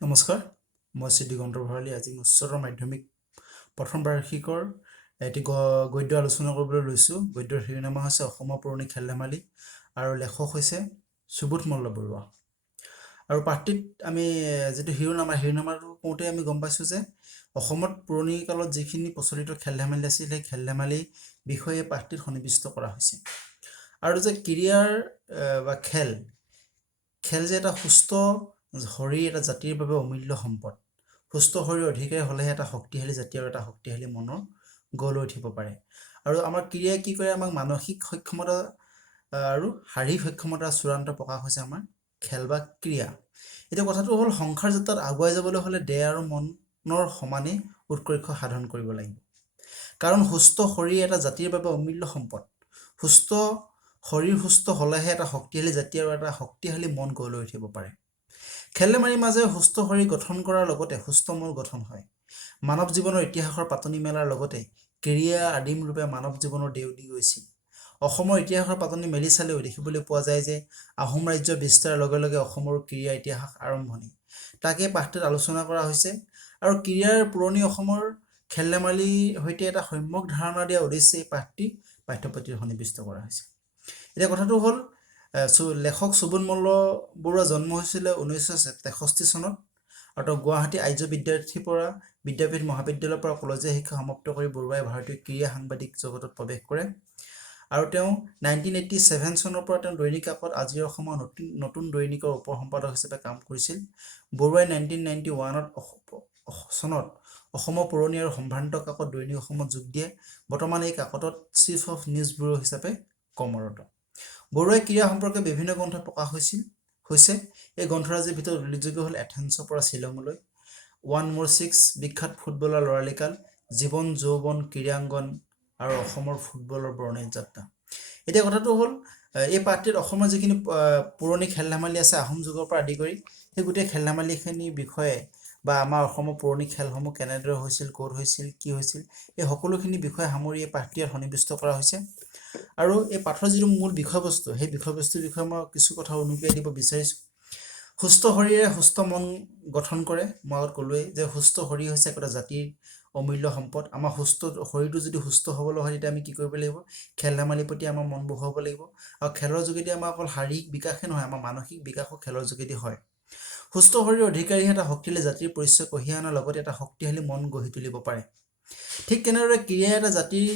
নমস্কাৰ, মই শ্ৰী দিগন্ত ভৰালী। আজি উচ্চতৰ মাধ্যমিক প্ৰথম বাৰ্ষিকৰ এটি গদ্য আলোচনা কৰিবলৈ লৈছোঁ। গদ্যৰ শিৰোনামা হৈছে অসমৰ পুৰণি খেল ধেমালি আৰু লেখক হৈছে সুবোধ মল্ল বৰুৱা। আৰু পাঠটিত আমি যিটো শিৰোনামাটো কওঁতে আমি গম পাইছোঁ যে অসমত পুৰণি কালত যিখিনি প্ৰচলিত খেল ধেমালি আছিল সেই খেল ধেমালি বিষয়ে পাঠটিত সন্নিৱিষ্ট কৰা হৈছে। আৰু যে ক্ৰীড়াৰ বা খেল যে এটা সুস্থ শৰীৰ এটা জাতিৰ বাবে অমূল্য সম্পদ। সুস্থ শৰীৰৰ অধিকাৰী হ'লেহে এটা শক্তিশালী জাতি আৰু এটা শক্তিশালী মনৰ গঢ় লৈ উঠিব পাৰে। আৰু আমাৰ ক্ৰীড়াই কি কৰে, আমাক মানসিক সক্ষমতা আৰু শাৰীৰিক সক্ষমতাৰ চূড়ান্ত প্ৰকাশ হৈছে আমাৰ খেল বা ক্ৰীড়া। এতিয়া কথাটো হ'ল, সংসাৰ যাত্ৰাত আগুৱাই যাবলৈ হ'লে দেহ আৰু মনৰ সমানে উৎকৰ্ষ সাধন কৰিব লাগিব। কাৰণ সুস্থ শৰীৰ এটা জাতিৰ বাবে অমূল্য সম্পদ। সুস্থ শৰীৰ সুস্থ হ'লেহে এটা শক্তিশালী জাতি আৰু এটা শক্তিশালী মন গঢ় লৈ উঠিব পাৰে। খেল ধেমালিৰ মাজেৰে সুস্থ শৰীৰ গঠন কৰাৰ লগতে সুস্থ মন গঠন হয়। মানৱ জীৱনৰ ইতিহাসৰ পাতনি মেলাৰ লগতে ক্ৰীড়া আদিম ৰূপে মানৱ জীৱনৰ দেউ দি গৈছিল। অসমৰ ইতিহাসৰ পাতনি মেলি চালেও দেখিবলৈ পোৱা যায় যে আহোম ৰাজ্যৰ বিস্তাৰৰ লগে লগে অসমৰো ক্ৰীড়া ইতিহাস আৰম্ভণি। তাকে পাঠটোত আলোচনা কৰা হৈছে। আৰু ক্ৰীড়াৰ পুৰণি অসমৰ খেল ধেমালিৰ সৈতে এটা সম্যক ধাৰণা দিয়া উদ্দেশ্যে এই পাঠ্যপুথিত সন্নিৱিষ্ট কৰা হৈছে। এতিয়া কথাটো হ'ল, লেখক সুবোধ মল্ল বৰুৱা জন্ম হৈছিলে 1963 চনত আৰু তেওঁ গুৱাহাটী আৰ্য বিদ্যাপীঠ মহাবিদ্যালয়ৰ পৰা কলেজীয়া শিক্ষা সমাপ্ত কৰি বৰুৱাই ভাৰতীয় ক্ৰীড়া সাংবাদিক জগতত প্ৰৱেশ কৰে। আৰু তেওঁ 1987 চনৰ পৰা তেওঁ দৈনিক কাকত আজিৰ অসমৰ নতুন দৈনিকৰ উপ সম্পাদক হিচাপে কাম কৰিছিল। বৰুৱাই 1991 চনত অসমৰ পুৰণি আৰু সম্ভ্ৰান্ত কাকত দৈনিক অসমত যোগ দিয়ে। বৰ্তমান এই কাকতত চিফ অফ নিউজ ব্যুৰ হিচাপে কৰ্মৰত। বৰুৱাই ক্ৰীড়া সম্পৰ্কে বিভিন্ন গ্ৰন্থ প্ৰকাশ হৈছে। এই গ্ৰন্থৰাজিৰ ভিতৰত উল্লেখযোগ্য হ'ল এথেন্সৰ পৰা শ্বিলঙলৈ, 1more6, বিখ্যাত ফুটবলাৰ ল'ৰালি কাল, জীৱন যৌৱন ক্ৰীড়াংগন আৰু অসমৰ ফুটবলৰ বৰ্ণিল যাত্ৰা। এতিয়া কথাটো হ'ল, এই পাঠটিত অসমৰ যিখিনি পুৰণি খেল ধেমালি আছে আহোম যুগৰ পৰা আদি কৰি, সেই গোটেই খেল ধেমালিখিনিৰ বিষয়ে বা আমাৰ অসমৰ পুৰণি খেলসমূহ কেনেদৰে হৈছিল, ক'ত হৈছিল, কি হৈছিল, এই সকলোখিনি বিষয়ে সামৰি এই পাঠটিত সন্নিৱিষ্ট কৰা হৈছে। আৰু এই পাঠৰ যিটো মূল বিষয়বস্তু, সেই বিষয়বস্তুৰ বিষয়ে মই কিছু কথা অনুজ্ঞা দিব বিচাৰিছোঁ। সুস্থ শৰীৰে সুস্থ মন গঠন কৰে। মই আগত ক'লোৱেই যে সুস্থ শৰীৰ হৈছে একোটা জাতিৰ অমূল্য সম্পদ। আমাৰ সুস্থ শৰীৰটো যদি সুস্থ হ'বলৈ হয় তেতিয়া আমি কি কৰিব লাগিব? খেল ধেমালিৰ প্ৰতি আমাৰ মন বহুৱাব লাগিব। আৰু খেলৰ যোগেদি আমাৰ অকল শাৰীৰিক বিকাশে নহয়, আমাৰ মানসিক বিকাশো খেলৰ যোগেদি হয়। সুস্থ শৰীৰৰ অধিকাৰীহে এটা শক্তিশালী জাতিৰ পৰিচয় কঢ়িয়াই অনাৰ লগতে এটা শক্তিশালী মন গঢ়ি তুলিব পাৰে। ঠিক তেনেদৰে ক্ৰীড়াই এটা জাতিৰ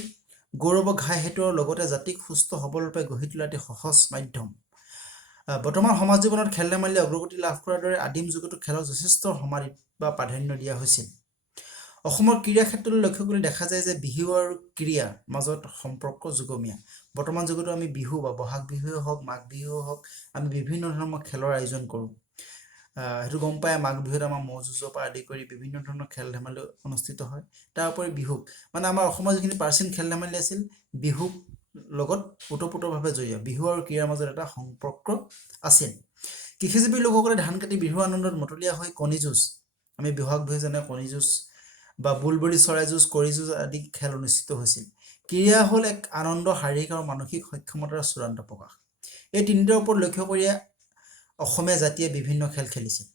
গৌৰৱক ঘাই হেতুৱাৰ লগতে জাতিক সুস্থ সবল ৰূপে গঢ়ি তোলা এটি সহজ মাধ্যম। বৰ্তমান সমাজ জীৱনত খেল ধেমালি অগ্ৰগতি লাভ কৰাৰ দৰে আদিম যুগতো খেলক যথেষ্ট সমাদৃত বা প্ৰাধান্য দিয়া হৈছিল। অসমৰ ক্ৰীড়া ক্ষেত্ৰলৈ লক্ষ্য কৰি দেখা যায় যে বিহু আৰু ক্ৰীড়াৰ মাজত সম্পৰ্ক যুগমীয়া। বৰ্তমান যুগতো আমি বিহু বা বহাগ বিহুৱে হওক, মাঘ বিহুৱে হওক, আমি বিভিন্ন ধৰণৰ খেলৰ আয়োজন কৰোঁ। সেইটো গম পাই, মাঘ বিহুত আমাৰ ম'হ যুঁজৰ পৰা আদি কৰি বিভিন্ন ধৰণৰ খেল ধেমালি অনুষ্ঠিত হয়। তাৰ উপৰি বিহুক আমাৰ অসমৰ যিখিনি প্ৰাচীন খেল ধেমালি আছিল, বিহুক লগত ওতঃপ্ৰোতভাৱে জড়িত। বিহু আৰু ক্ৰীড়াৰ মাজত এটা সম্পৰ্ক আছিল। কৃষিজীৱী লোকসকলে ধান কাটি বিহু আনন্দত মতলীয়া হৈ কণী যুঁজ, আমি বহাগ বিহু যেনে কণী যুঁজ বা বুলবুলি চৰাই যুঁজ, কৰি যুঁজ আদি খেল অনুষ্ঠিত হৈছিল। ক্ৰীড়া হ'ল এক আনন্দ, শাৰীৰিক আৰু মানসিক সক্ষমতাৰ চূড়ান্ত প্ৰকাশ। এই তিনিটাৰ ওপৰত লক্ষ্য কৰিয়ে অসমীয়া জাতিয়ে বিভিন্ন খেল খেলিছিল।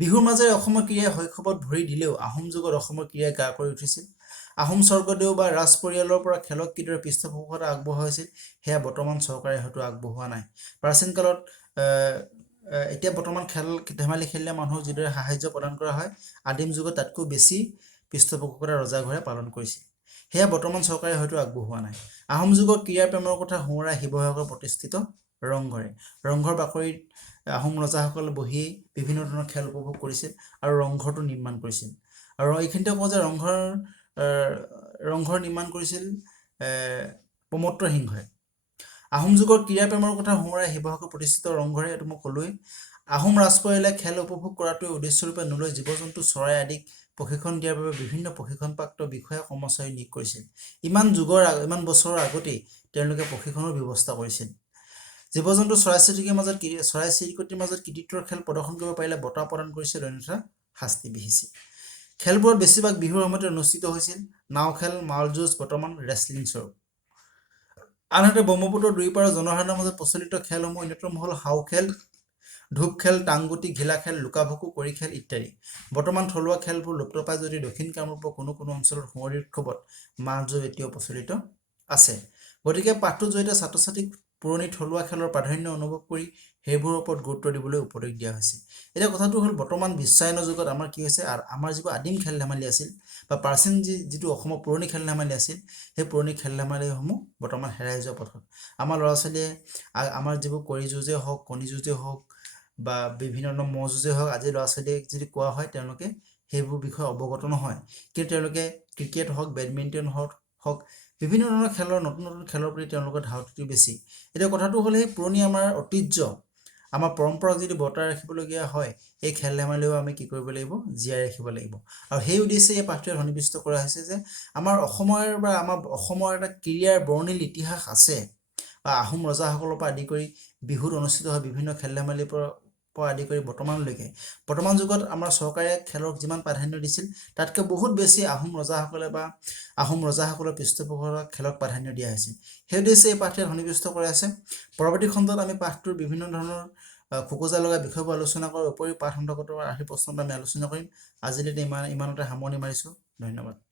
বিহুৰ মাজেৰে অসমৰ ক্ৰীড়াই শৈশৱত ভৰি দিলেও আহোম যুগত অসমৰ ক্ৰীড়াই গা কৰি উঠিছিল। আহোম স্বৰ্গদেউ বা ৰাজ পৰিয়ালৰ পৰা খেলক কিদৰে পৃষ্ঠপোষকতা আগবঢ়োৱা হৈছিল সেয়া বৰ্তমান চৰকাৰে হয়তো আগবঢ়োৱা নাই। প্ৰাচীন কালত এতিয়া বৰ্তমান খেল ধেমালি খেলিলে মানুহক যিদৰে সাহাৰ্য প্ৰদান কৰা হয়, আদিম যুগত তাতকৈ বেছি পৃষ্ঠপোষকতা ৰজাঘৰে পালন কৰিছিল। সেয়া বৰ্তমান চৰকাৰে হয়তো আগবঢ়োৱা নাই। আহোম যুগৰ ক্ৰীড়া প্ৰেমৰ কথা সোঁৱৰাই শিৱসাগৰত প্ৰতিষ্ঠিত ৰংঘৰ বাকৰিত আহোম ৰজাসকলে বহি বিভিন্ন ধৰণৰ খেল উপভোগ কৰিছিল আৰু ৰংঘৰটো নিৰ্মাণ কৰিছিল। আৰু এইখিনিতে কওঁ যে ৰংঘৰ নিৰ্মাণ কৰিছিল প্ৰমত্ত সিংহই। আহোম যুগৰ ক্ৰীড়া প্ৰেমৰ কথা সোঁৱৰাই শিৱসাগৰত প্ৰতিষ্ঠিত ৰংঘৰে, এইটো মই ক'লোৱেই। আহোম ৰাজপৰিয়ালে খেল উপভোগ কৰাটোৱে উদ্দেশ্যৰূপে নলৈ জীৱ-জন্তু, চৰাই আদিক প্ৰশিক্ষণ দিয়াৰ বাবে বিভিন্ন প্ৰশিক্ষণপ্ৰাপ্ত বিষয়া কৰ্মচাৰী নিয়োগ কৰিছিল। ইমান বছৰৰ আগতেই তেওঁলোকে প্ৰশিক্ষণৰ ব্যৱস্থা কৰিছিল। জীৱ-জন্তু, চৰাই-চিৰিকটিৰ মাজত কৃতিত্বৰ খেল প্ৰদৰ্শন কৰিব পাৰিলে বঁটা প্ৰদান কৰিছিল, অন্যথা শাস্তি বিহিছিল। খেলবোৰত বেছিভাগ বিহুৰ সময়তে অনুষ্ঠিত হৈছিল। নাও খেল, মাল যুঁজ বৰ্তমান ৰেচলিং স্বৰূপ। আনহাতে ব্ৰহ্মপুত্ৰৰ দুই পাৰৰ জনসাধাৰণৰ মাজত প্ৰচলিত খেলসমূহ অন্যতম হ'ল হাউ খেল, ধূপ খেল, টাংগুটি, ঘিলা খেল, লুকাভাকু, কড়ি খেল ইত্যাদি। বৰ্তমান থলুৱা খেলবোৰ লুপ্ত পাই যদি দক্ষিণ কামৰূপৰ কোনো অঞ্চলত সুঁৱৰি উৎসৱত মা যুঁজ এতিয়াও প্ৰচলিত আছে। গতিকে পাঠটোৰ জৰিয়তে ছাত্ৰ ছাত্ৰীক পুৰণি থলুৱা খেলৰ প্ৰাধান্য অনুভৱ কৰি সেইবোৰৰ ওপৰত গুৰুত্ব দিবলৈ উপদেশ দিয়া হৈছে। এতিয়া কথাটো হ'ল বৰ্তমান বিশ্বায়নৰ যুগত আমাৰ কি হৈছে, আমাৰ যিবোৰ আদিম খেল ধেমালি আছিল বা প্ৰাচীন যিটো অসমৰ পুৰণি খেল ধেমালি আছিল, সেই পুৰণি খেল ধেমালিসমূহ বৰ্তমান হেৰাই যোৱা পথত। আমাৰ ল'ৰা ছোৱালীয়ে আমাৰ যিবোৰ কড়ি যুঁজেই হওক, কণী যুঁজেই হওক বা বিভিন্ন ধৰণৰ ম'হ যুঁজেই হওক, আজি ল'ৰা ছোৱালীক যদি কোৱা হয় তেওঁলোকে সেইবোৰ বিষয়ে অৱগত নহয়। কিন্তু তেওঁলোকে ক্ৰিকেট হওক, বেডমিণ্টন হওক বিভিন্ন ধৰণৰ খেলৰ নতুন খেলৰ প্ৰতি তেওঁলোকৰ ধাউতিটো বেছি। এতিয়া কথাটো হ'ল সেই পুৰণি আমাৰ ঐতিহ্য, আমাৰ পৰম্পৰাক যদি বৰ্তাই ৰাখিবলগীয়া হয়, এই খেল ধেমালিও আমি কি কৰিব লাগিব, জীয়াই ৰাখিব লাগিব। আৰু সেই উদ্দেশ্যে এই পাঠটোৱে সন্নিৱিষ্ট কৰা হৈছে যে আমাৰ অসমৰ এটা ক্ৰীড়াৰ বৰ্ণিল ইতিহাস আছে, বা আহোম ৰজাসকলৰ পৰা আদি কৰি বিহুত অনুষ্ঠিত হোৱা বিভিন্ন খেল ধেমালিৰ পৰা আদি কৰি বৰ্তমানলৈকে, বৰ্তমান যুগত আমাৰ চৰকাৰে খেলক যিমান প্ৰাধান্য দিছিল তাতকৈ বহুত বেছি আহোম ৰজাসকলৰ পৃষ্ঠপোষকতা খেলক প্ৰাধান্য দিয়া হৈছিল। সেই উদ্দেশ্যে এই পাঠটোৱে সন্নিৱিষ্ট কৰা আছে। পৰৱৰ্তী খণ্ডত আমি পাঠটোৰ বিভিন্ন ধৰণৰ খোকোজা লগা বিষয়বোৰ আলোচনা কৰাৰ উপৰিও পাঠ অন্তৰ্গত আৰ্হি প্ৰশ্নটো আমি আলোচনা কৰিম। আজিলৈকে ইমানতে সামৰণি মাৰিছোঁ। ধন্যবাদ।